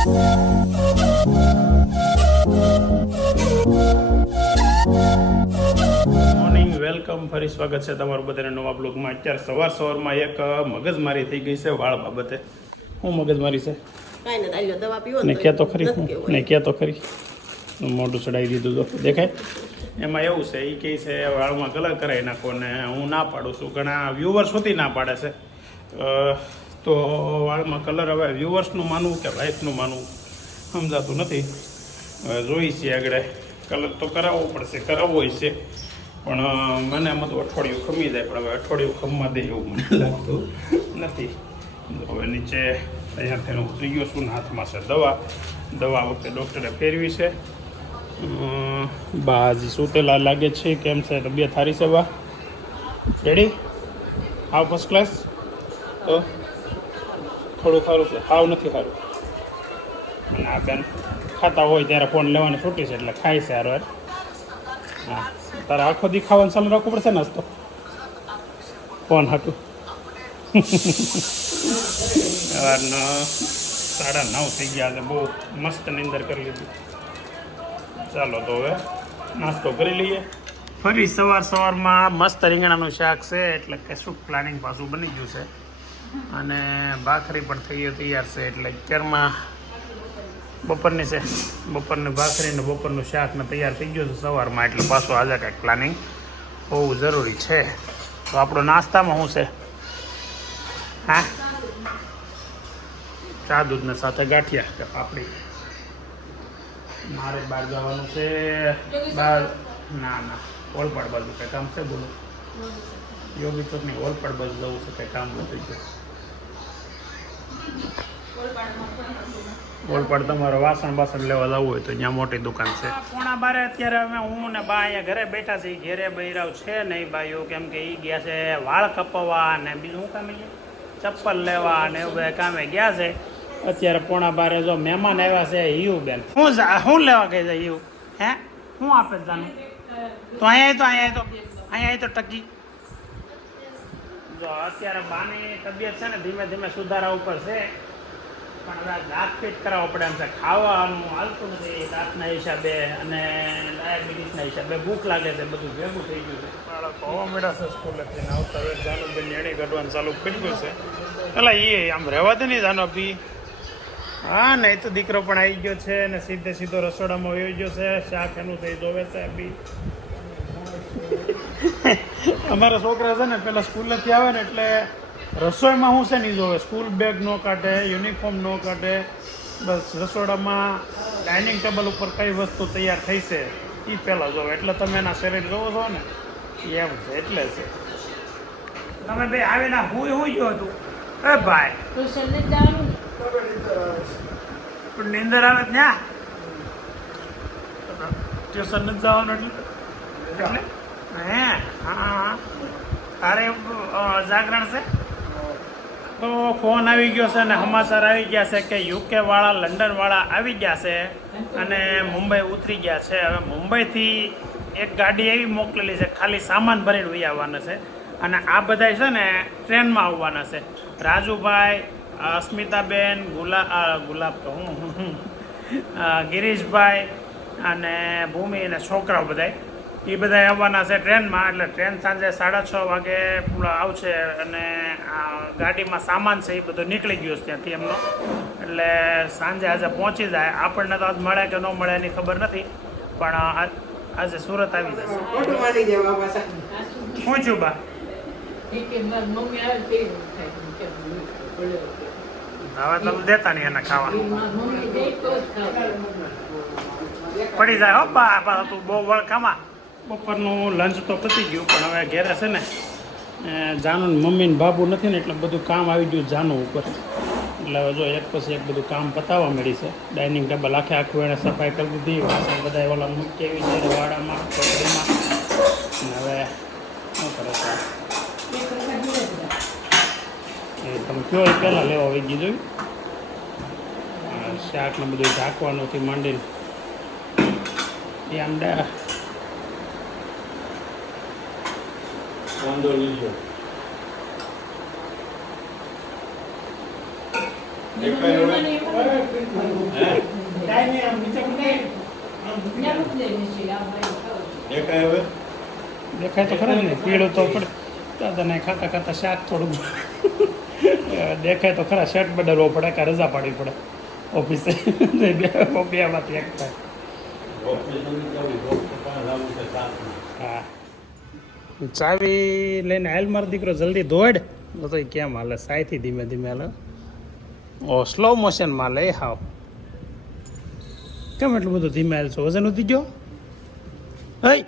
Morning welcome ફરી સ્વાગત છે તમારું બધાને નવા બ્લોગમાં. અત્યારે સવાર સવારમાં એક મગજમારી થઈ ગઈ છે વાળ બાબતે. શું મગજમારી છે? ને તો કહેતો ખરી. ને કહેતો ખરી. મોઢું ચડાવી દીધું તો. દેખાય? એમાં એવું છે એ કહે છે વાળમાં કલર કરાવી નાખો ને હું ના પાડું છું. ઘણા વ્યુઅર્સ સુધી ના પાડે છે. તો વાળમાં કલર હવે વ્યુઅર્સનું માનવું કે વાઇફનું માનવું? સમજાતું નથી. હવે જોઈ છીએ આગળ. કલર તો કરાવવો પડશે કરાવવો છે. પણ મને આમાં તો અઠવાડિયું ખમી જાય પણ હવે અઠવાડિયું ખમવા દે એવું મને લાગતું નથી. હવે નીચે અહીંયા તેનો ઉતરી ગયો છું હાથમાં છે દવા. દવા વખતે ડૉક્ટરે ફેરવી છે. અમ, બા હજી સૂટેલા લાગે છે કેમ છે તબિયત સારી છે બા? રેડી હાવ ફર્સ્ટ ક્લાસ તો થોડું ખારું છે. હાવ નથી ખારું અને આ બેન. ખાતા હોય ત્યારે ફોન લેવાની છૂટી છે એટલે ખાય છે હારો હા. તારે આખો દી ખાવાનું ચાલુ રાખવું પડશે ને ફોન હતું સવારના સાડા નવ થઈ ગયા છે. બહુ મસ્ત નિંદર કરી લીધી. ચાલો તો હવે નાસ્તો કરી લઈએ. ફરી સવાર સવારમાં મસ્ત રીંગણાનું શાક છે એટલે કે શું પ્લાનિંગ પાછું બની ગયું છે. અને ભાખરી પણ થઈ ગઈ તૈયાર છે એટલે અત્યારમાં બપોરની છે. બપોરની ભાખરી ને બપોરનું શાક ને તૈયાર થઈ ગયું છે સવારમાં એટલે પાછું આજે કાંઈક પ્લાનિંગ હોવું જરૂરી છે. તો આપણો નાસ્તામાં શું છે? હા? ચા દૂધને સાથે ગાંઠિયા કે પાપડી? મારે બહાર જવાનું છે. બહાર ના ના. ઓલપાડ બાજુ કંઈ કામ છે બોલો? યોગી ચોકની ઓલપાડ બાજુ જવું છે કંઈ કામ નથી ગયું ઓલપાડ તમારે વાસણ બાસણ લેવા જવું હોય તો ત્યાં મોટી દુકાન છે. પોણા બારે અત્યારે અમે હું ને બા અહીંયા ઘરે બેઠા છીએ, ઘેરે બૈરાવ છે નહીં બાઈઓ કેમ કે એ ગયા છે વાળ કપાવવા ને બીજું શું કામે ચપ્પલ લેવા ને એવું બધા કામે ગયા છે. અત્યારે પોણા બારે જો મહેમાન આવ્યા છે, હિયુ બેન. શું શું લેવા ગઈ છે, હિયુ. હે? શું આપે જાનું? તો અહીંયા તો અહીંયા તો. અહીંયા તો ટકી. જો અત્યારે બાની તબિયત છે ને ધીમે ધીમે સુધારા ઉપર છે પણ હવે દાંત ફિટ કરાવવો પડે એમ છે. ખાવાનું હાલતું નથી દાંતના હિસાબે અને ડાયાબિટીસના હિસાબે ભૂખ લાગે છે બધું ભેગું થઈ ગયું છે. બાળકો હોવા મળ્યા છે સ્કૂલેથી ને આવતા હવે જાનુભાઈ નેણી કાઢવાનું ચાલુ કરી ગયું છે. એટલે એ આમ રહેવા દે નહીં જાનુભાઈ બી હા નહીં તો દીકરો પણ આવી ગયો છે ને સીધે સીધો રસોડામાં વયો ગયો છે શાક એનું થઈ જોવે છે બી. અમારા છોકરા છે ને પેલા સ્કૂલેથી આવે ને એટલે રસોઈમાં શું છે નહીં જોવે. સ્કૂલ બેગ ન કાઢે યુનિફોર્મ ન કાઢે બસ રસોડામાં ડાઇનિંગ ટેબલ ઉપર કઈ વસ્તુ તૈયાર થઈ છે એ પહેલાં જોવે. એટલે તમે એના શરીર જોવો છો ને એમ છે એટલે છે. તમે બે આવીને હું હું ગયો હતું? એ ભાઈ. ને. પણ નીંદર આવે ત્યાં ટ્યુશન નથી જવાનું એટલે? હે? હા તારે જાગરણ છે? તો ફોન આવી ગયો છે અને સમાચાર આવી ગયા છે કે યુકે વાળા, લંડન વાળા આવી ગયા છે અને મુંબઈ ઉતરી ગયા છે. હવે મુંબઈથી એક ગાડી એવી મોકલેલી છે, ખાલી સામાન ભરીને વહી આવવાના છે અને આ બધા છે ને ટ્રેનમાં આવવાના છે. રાજુભાઈ અસ્મિતાબેન, ગુલા ગુલાબ તો હું. ગિરીશભાઈ અને ભૂમિ અને છોકરાઓ બધાય. એ બધા આવવાના છે ટ્રેનમાં એટલે ટ્રેન સાંજે સાડા છ વાગે આવશે અને આ ગાડીમાં સામાન છે એ બધો નીકળી ગયો છે ત્યાંથી એમનો. એટલે સાંજે આજે પહોંચી જાય. આપણને તો આજ મળે કે ન મળે એની ખબર નથી પણ આજે સુરત આવી જશે. પહોંચ્યું બા. હવે તમે દેતા નહીં એને ખાવા એ મારી મમ્મી દે તો જ ખાવ. પડી જાય હો બા બા તું બહુ વળખામાં બપોરનું લંચ તો પતી ગયું, પણ હવે ઘેરે છે ને જાનું મમ્મી ને બાબુ નથી ને એટલે બધું કામ આવી ગયું જાનું ઉપર. એટલે હવે જો એક પછી એક બધું કામ પતાવવા મળી છે. ડાઇનિંગ ટેબલ આખે આખું એણે સફાઈ કરી દીધી, વાસણ બધા ઓલા મૂકી આવી છે વાડામાં ટોકરીમાં હવે શું કરે છે? તમે કયો એ પહેલાં લેવા આવી ગયું જોયું? શાક બધું ઢાંકવાનું થી માંડીને. એ આમ વાંધો નહીં આ દેખાય તો ખરા ને પીળું તો પડે ખાતા ખાતા શાક થોડુંક દેખાય તો ખરા શર્ટ બદલવો પડે કે રજા પાડવી પડે ઓફિસે બે બે એક થાય. હા ચાવી લઈને હાલ મારો દીકરો જલ્દી દોડ તો એ કેમ હાલે? સાયથી ધીમે ધીમે હાલે. ઓ સ્લો મોશનમાં લે હાવ. કેમ એટલું બધું ધીમે હાલ છો વજન ઉતી ગયો? હઈ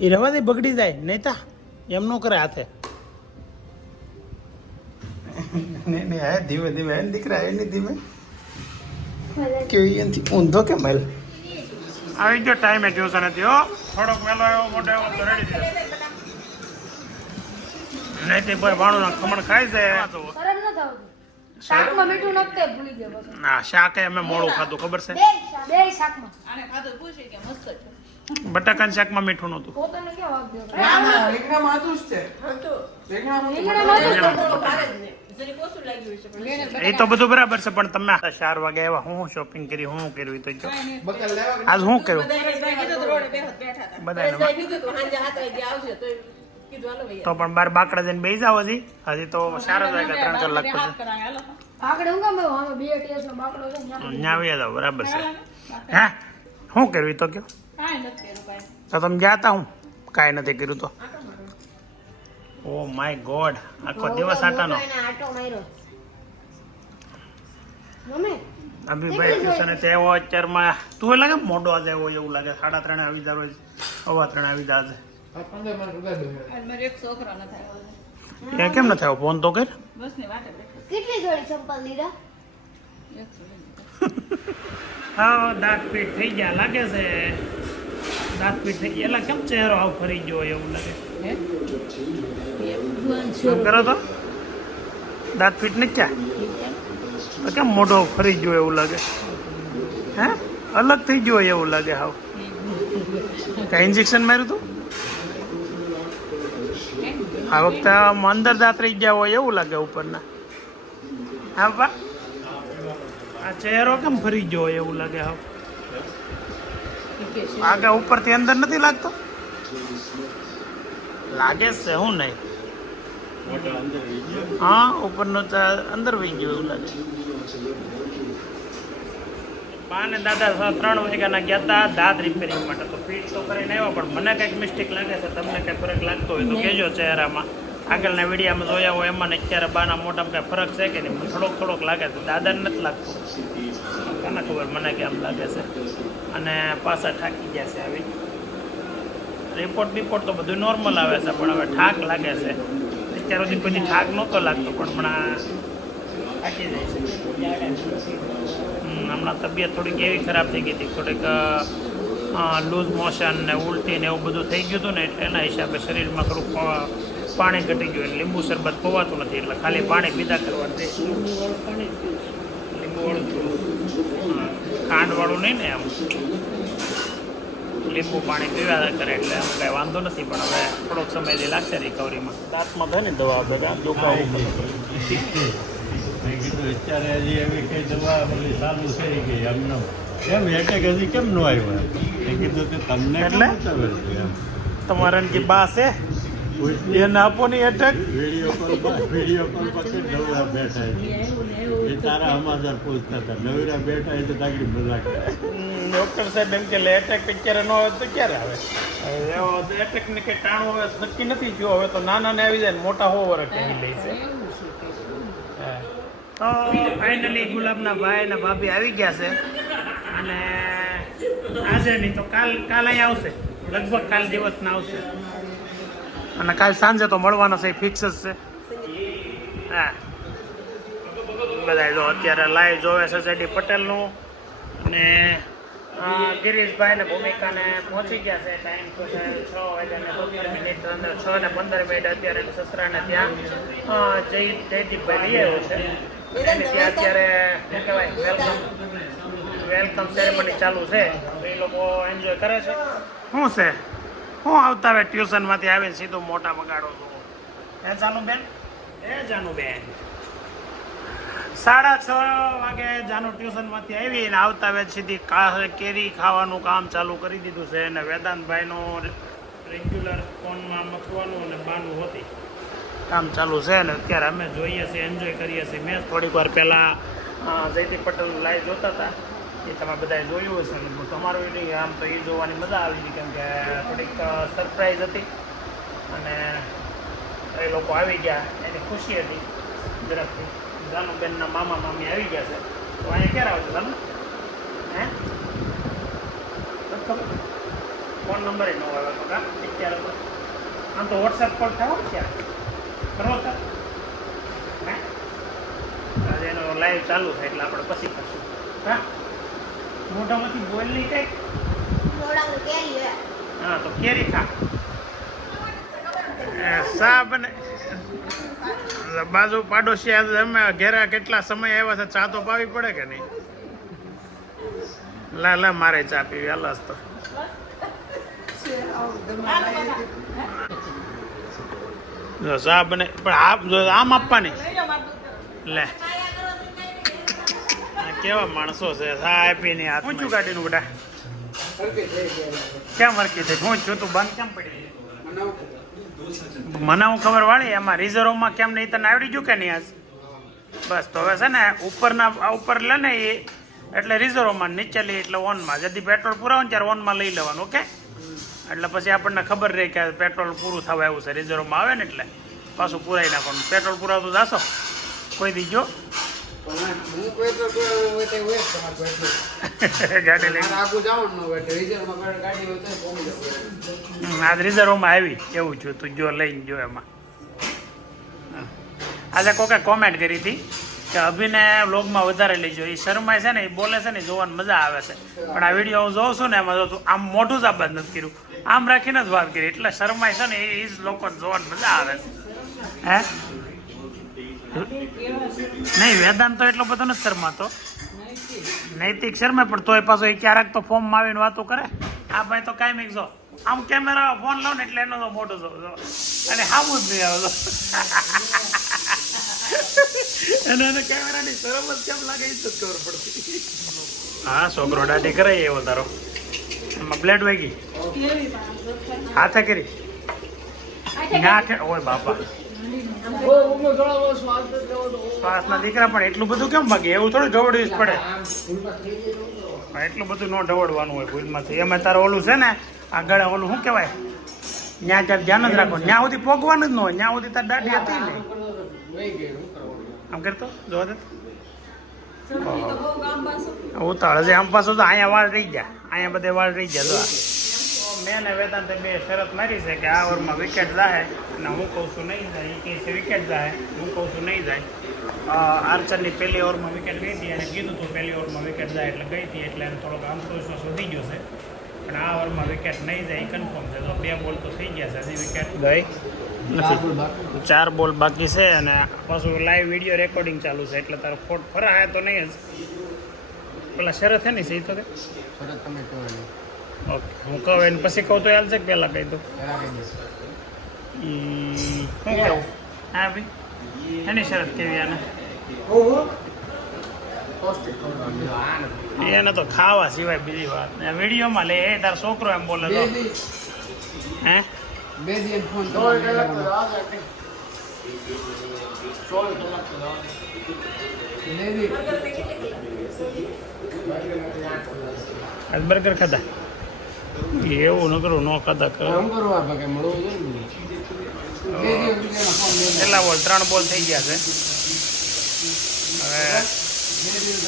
એ રવાથી બગડી જાય નહીં તા. એમ ન કરે હાથે. નહીં નહીં હા ધીમે ધીમે હે દીકરા એની નહીં ધીમે. કેવી એનથી ઊંધો કેમ હાલ? આવી ગયો ટાઈમે ટ્યુશન હતી હો. થોડોક મેલો એવો મોટો એવો તો રેડી થયો નહીં તે ભાઈ વાણું ખમણ ખાય છે. શરમ ન શાક શાકમાં મીઠું નખતે ભૂલી ગયો ના શાક અમે મોડું ખાધું ખબર છે? બે શાક- બે શાકમાં. આને ખાધું પૂછે કે મસ્ત છે? બટાકાના શાકમાં મીઠું નહોતું. પોતાને જ એ તો બધું બરાબર છે પણ તમે ચાર વાગે આવ્યા હું શોપિંગ કરી હું કર્યું? તો જો. આજ હું કર્યું? કીધું તો વાગે પણ બાર બાકડા જઈને બેસી જાવ હજી. હજી તો સારો જ વાગ્યા ત્રણ કલાક પછી આવી જાવ બરાબર છે. હે? શું કર્યું તો કયો? તો તમે ગયા તા હું? કાંઈ નથી કર્યું તો? ઓ માય ગોડ આખો દિવસ આટાનો. અભિભાઈ ટ્યુશન તે એવો અત્યારમાં. તું એ લાગે મોડો આજે એવો એવું લાગે? સાડા ત્રણે આવી જાય રોજ. સવા ત્રણે આવી જાય થાય. કેમ ન થયો? ફોન તો કર. કેટલી જોડી ચંપલ લીધા? હા દાંત પીઠ થઈ ગયા લાગે છે. દાંત પીઠ થઈ ગયા. એટલે કેમ ચહેરો આવ ફરી ગયો હોય એવું લાગે? હે? શું કરો તો. દાંત પીઠ ને ક્યાં કેમ મોઢો ફરી ગયો એવું લાગે? હે? અલગ થઈ ગયો હોય એવું લાગે હાવ. કઈ ઇન્જેક્શન માર્યું તું? આ વખતે આમ અંદર દાંત રહી ગયા હોય એવું લાગે ઉપરના. હા બા? આ ચહેરો કેમ ફરી ગયો હોય એવું લાગે હા આગળ ઉપરથી અંદર નથી લાગતો? લાગે છે હું નહીં. હા ઉપરનો અંદર વહી ગયો એવું લાગે. બા ને દાદા ત્રણ વાગ્યાના ગયા હતા દાંત રિપેરિંગ માટે. તો ફીટ તો કરીને આવ્યો પણ મને કંઈક મિસ્ટેક લાગે છે તમને કંઈ ફરક લાગતો હોય તો કહેજો ચહેરામાં. આગળના વિડીયામાં જોયા હોય એમાં અત્યારે બાના મોટા કંઈ ફરક છે કે નહીં? થોડોક થોડોક લાગે છે દાદાને નથી લાગતો. કોને ખબર મને કેમ લાગે છે? અને પાછા થાકી ગયા છે આવી. રિપોર્ટ બિપોર્ટ તો બધું નોર્મલ આવે છે પણ હવે થાક લાગે છે. અત્યાર સુધી દી થાક નહોતો લાગતો પણ હમણાં થાકી જાય છે. હમણાં તબિયત થોડીક એવી ખરાબ થઈ ગઈ હતી. થોડીક લૂઝ મોશન ને ઉલટી ને એવું બધું થઈ ગયું હતું ને એટલે એના હિસાબે શરીરમાં થોડુંક પાણી ઘટી ગયું. એટલે લીંબુ શરબત પવાતું નથી. એટલે ખાલી પાણી પીધા કરવાનું લીંબુવાળું હા, ખાંડવાળું નહીં ને એમ. લીંબુ પાણી પીવા કરે એટલે આમ કાંઈ વાંધો નથી. પણ હવે થોડોક સમયથી લાગશે રિકવરીમાં દાંતમાં ને દવા બધા દુખાવો. કીધું અત્યારે હજી એવી કઈ દવા બધી ચાલુ થઈ ગઈ એમને. એમ એટેક હજી કેમ ન આવ્યો એ કીધું તે તમને એટલે? તમારા જે બા છે? એને આપો ની એટેક વીડિયો કોલ વીડિયો કોલ પર કે નવરા બેઠા છે. એ તારા સમાચાર પૂછતા હતા. નવરા બેઠા છે તાકડી મજાક ડોક્ટર સાહેબ એમ કે એટેક અત્યારે ન આવે તો ક્યારે આવે? એવો એટેક ને કઈ ટાણું હવે નક્કી નથી થયું. હવે તો નાના ને આવી જાય મોટા હોવર કહી લે છે. તો ફાઇનલી ગુલાબના ભાઈ અને ભાભી આવી ગયા છે. અને આજે નહીં તો કાલ કાલ આવશે. લગભગ કાલ દિવસના આવશે. અને કાલ સાંજે તો મળવાનો છે ફિક્સ જ છે. હા. બધા જો અત્યારે લાઈવ જોવે છે જેડી પટેલનું. અને ગિરીશભાઈ ને ભૂમિકાને પહોંચી ગયા છે. ટાઈમ તો છે છ વાગ્યાને પંદર મિનિટ, અંદર છ ને પંદર મિનિટ અત્યારે સસરાને ત્યાં જય જયદીપભાઈ લઈ આવ્યો છે. ત્યાં અત્યારે શું કહેવાય વેલકમ વેલકમ સેરેમની ચાલુ છે. તો એ લોકો એન્જોય કરે છે. શું છે? હું આવતા હવે ટ્યુશનમાંથી આવીને સીધો મોટા બગાડો છું. એ જાનું બેન એ જાનું બેન સાડા છ વાગે જાનું ટ્યુશનમાંથી આવી ને આવતા વેચ સીધી કા કેરી ખાવાનું કામ ચાલુ કરી દીધું છે અને વેદાંતભાઈનો રેગ્યુલર ફોનમાં મથવાનું અને બાનું હોતી. કામ ચાલુ છે ને અત્યારે અમે જોઈએ છીએ એન્જોય કરીએ છીએ મેં થોડીક વાર પહેલાં જયદીપ પટેલનું લાઈવ જોતા હતા. એ તમે બધાએ જોયું હશે અને તમારું નહીં, આમ તો એ જોવાની મજા આવી હતી, કેમ કે થોડીક સરપ્રાઈઝ હતી. અને એ લોકો આવી ગયા. એની ખુશી હતી ઝડપથી જાનુબેનના મામા, મામી આવી ગયા છે. તો અહીંયા ક્યારે આવશે તમે હે? ફોન નંબર ન આવે તો કા? અત્યારે આમ તો વોટ્સએપ પર થયો ને આજે એનો લાઈવ ચાલુ થાય એટલે આપણે પછી કરશું. હા? મોઢામાંથી બોલ નહીં કેરી હા તો કેરી ખા. એ સા બને? બાજુ પાડોશી આજે અમે ઘેરા કેટલા સમય આવ્યા છે ચા તો પાવી પડે કે નહીં? લા લા મારે ચા પીવી હાલ તો ચા બને. પણ જો આમ આપવાની. લે. આ કેવા માણસો છે. સા આપીને આ ઊંચું કાઢીનું બધા. કેમ હરકી થઈ? હું છું તું બંધ કેમ પડી? મને હું ખબર વાળી? એમાં રિઝર્વમાં કેમ નહીં? તને આવડી ગયું કે નહીં આજ? બસ, તો હવે છે ને, ઉપરના આ ઉપર લે ને એ, એટલે રિઝર્વમાં નીચે લઈ એટલે ઓનમાં. જદી પેટ્રોલ પુરાવો ને ત્યારે ઓનમાં લઈ લેવાનું, ઓકે? એટલે પછી આપણને ખબર રહે કે પેટ્રોલ પૂરું થવા આવ્યું છે. રિઝર્વમાં આવે ને એટલે પાછું પૂરાઈ નાખવાનું. પેટ્રોલ પૂરાતું જાશો? કોઈ દી જો. હું પેટ્રોલ પુરાવું હોય તો હોય જ તમારે પેટ્રોલ ગાડી લઈ મારે આગું જવાનું ન હોય એટલે રિઝર્વમાં ગાડી ગાડી હોય તો પહોંચી જવું હમ, આજ રિઝર્વમાં આવી. એવું છું તું. જો લઈને જો એમાં. આજે કોકે કોમેન્ટ કરી હતી? કે અભિને વ્લોગમાં વધારે લઈ જોઈએ એ શર્માય છે ને, એ બોલે છે ને જોવાની મજા આવે છે. પણ આ વીડિયો હું જોઉં છું ને, એમાં જોતું આમ મોઢું જ આબાદ નથી કર્યું. આમ રાખીને જ વાત કરી. એટલે શરમાય છે ને, એ જ લોકોને જોવાની મજા આવે છે. હે? નહીં, વેદાંત તો એટલો બધો નથી શરમાતો. નૈતિક શર્મા પણ તોય પાછો એ ક્યારેક તો ફોર્મમાં આવીને વાતો કરે. આ ભાઈ તો કાંઈ જો. આમ કેમેરા ફોન લો ને એટલે એનો તો મોટો જો. અને હામું જ નહીં આવે એને કેમેરાની શરમ કેમ લાગે એ જ હા, છોકરો દાઢી કરે એવો તારો. એમાં બ્લેડ વાગી. હાથે કરી. ના કે ઓય બાપા. શ્વાસના દીકરા પણ એટલું બધું કેમ ભાગે એવું થોડું ઢવડવું પડે. એટલું બધું ન ઢવડવાનું હોય ભૂલમાંથી. એમાં તારે ઓલું છે ને, આગળ ઓલું શું કહેવાય? ત્યાં ત્યાં ધ્યાન જ રાખો ત્યાં સુધી પોગવાનું જ ન હોય. ત્યાં સુધી તાર દાઢી હતી ને. આમ કરતો? જોવા દે. ઉતાળ હજી આમ પાછું તો અહીંયા વાળ રહી ગયા. અહીંયા બધે વાળ રહી ગયા. જો મેં ને વેદાંતે બે શરત મારી છે કે આ ઓવરમાં વિકેટ જાય અને હું કહું છું નહીં જાય. એ કહે છે વિકેટ જાય હું કહું છું નહીં જાય. આર્ચરની પહેલી ઓવરમાં વિકેટ ગઈ હતી અને કીધું હતું પહેલી ઓવરમાં વિકેટ જાય એટલે ગઈ હતી એટલે એને થોડોક આંધવિશ્વાસ વધી ગયો છે. પણ આ ઓવરમાં વિકેટ નહીં જાય એ કન્ફર્મ છે. તો બે બોલ તો થઈ ગયા છે. હજી વિકેટ ગઈ નથી. ચાર બોલ બાકી છે. અને પાછું લાઈવ વીડિયો રેકોર્ડિંગ ચાલુ છે એટલે તારો ફોટ ફરા તો નહીં જ. પેલા શરત છે ને સહી તો કે? તમે કહો ઓકે હું કહું એને પછી કહું તો ચાલશે કે પહેલાં કહી દઉં. શું કહું હા ભાઈ. એની શરત કેવી આને. એને તો ખાવા સિવાય બીજી વાત. વિડીયોમાં લે એ તારો છોકરો એમ બોલે તો હે? બે દિવસ ફોન બર્ગર ખાધા? એવું ન કરું ન ખાધા. કેટલા બોલ ત્રણ બોલ થઈ ગયા છે. હવે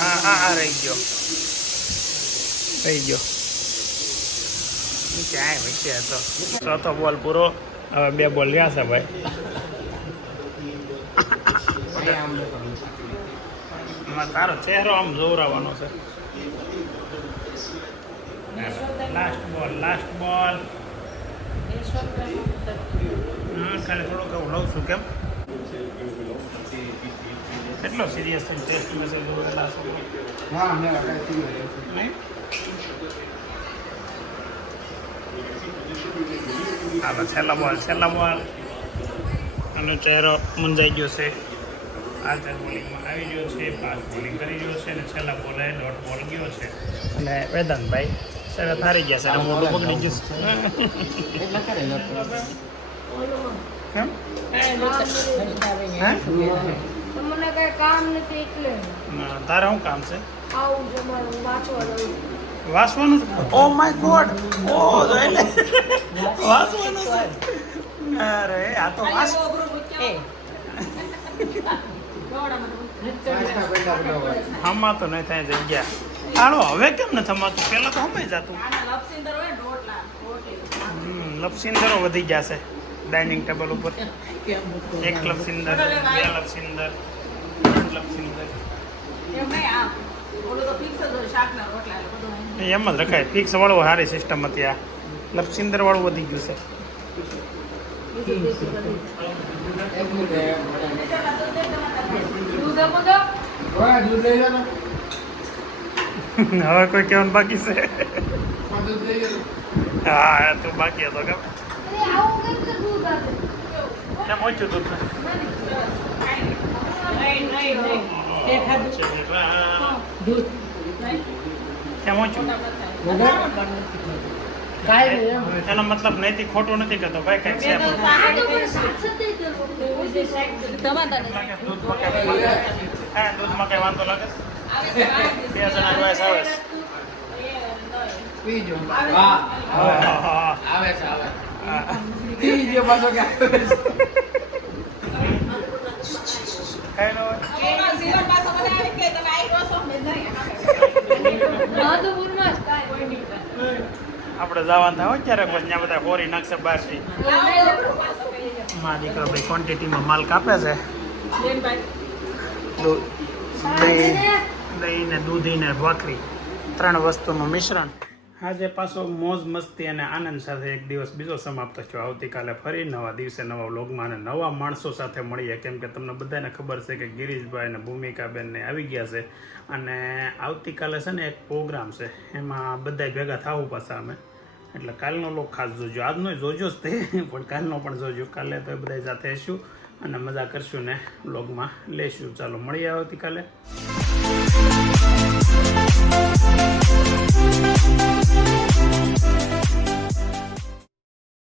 આ આ રહી ગયો. રહી ગયો. ક્યાંય વચ્ચે હતો. ચોથો બોલ પૂરો. હવે બે બોલ રહ્યા છે ભાઈ. તારો ચહેરો આમ જોવરાવાનો છે. લાસ્ટ બોલ લાસ્ટ બોલ હા ખાલી થોડુંક એવું લઉં છું કેમ? કેટલો સિરિયસ ટેસ્ટ મેસેજ જોયેલા છો. નહીં. હાલો છેલ્લા બોલ છેલ્લા બોલ. આનો ચહેરો મુંજાઈ ગયો છે. આ ચાર બોલિંગમાં આવી ગયો છે પાંચ બોલિંગ કરી ગયો છે અને છેલ્લા બોલે દોઢ બોલ ગયો છે. અને વેદાંતભાઈ સરસ હારી ગયા છે. મોટું પકડી ગયું ના, તારે શું કામ છે? આવું છે વાંચવા છે? Oh my God. ઓ એટલે વાસવાનું છે. અરે આ તો વાસ આમાં તો નહીં થાય જગ્યા. હાલો હવે કેમ ન થમાતું પેલા તો હમે જતું. લપસિંદરો વધી ગયા છે ડાઇનિંગ ટેબલ ઉપર. એક લપસિંદર બે લપસિંદર ત્રણ લપસિંદર. એમ જ રખાય ફિક્સ વાળું સારી સિસ્ટમ હતી આ લપસિંદર વાળું વધી ગયું છે તો. હવે કોઈ કહેવાનું બાકી છે હા તું બાકી હતો કેમ કેમ ઓછું દૂધ નહીં. તે ખાધું. દૂધ. કાંઈ એનો મતલબ નૈતિક ખોટું નથી કરતો ભાઈ કંઈક છે દૂધમાં કઈ હા દૂધમાં કઈ વાંધો લાગે? બે જણા હા, હા, આવે આવે આવે છે કઈ ન હોય માધવપુરમાં જ કાંઈ નહીં. આપણે જવાનું થાય ક્યારેક પછી ત્યાં બધા હોરી નાખશે બહારથી. માં દીકરો ભાઈ ક્વોન્ટિટીમાં માલ કાપે છે. દૂધ દહીં ને? દહીં ને દૂધી ને ભાખરી. ત્રણ વસ્તુનું મિશ્રણ. આજે પાછો મોજ મસ્તી અને આનંદ સાથે એક દિવસ બીજો સમાપ્ત થયો. આવતીકાલે ફરી નવા દિવસે નવા વ્લોગમાં અને નવા માણસો સાથે મળીએ. કેમ કે તમને બધાને ખબર છે કે ગિરીશભાઈ અને ભૂમિકાબેનને આવી ગયા છે અને આવતીકાલે છે ને એક પ્રોગ્રામ છે. એમાં બધા ભેગા થવું પાછા અમે. એટલે કાલનો લોક ખાસ જોજો. આજનો જોજો જ તે, પણ કાલનો પણ જોજો. કાલે તો બધા સાથે હશું અને મજા કરશું ને વ્લોગમાં. લેશું. ચાલો, મળીએ આવતીકાલે. Thank you.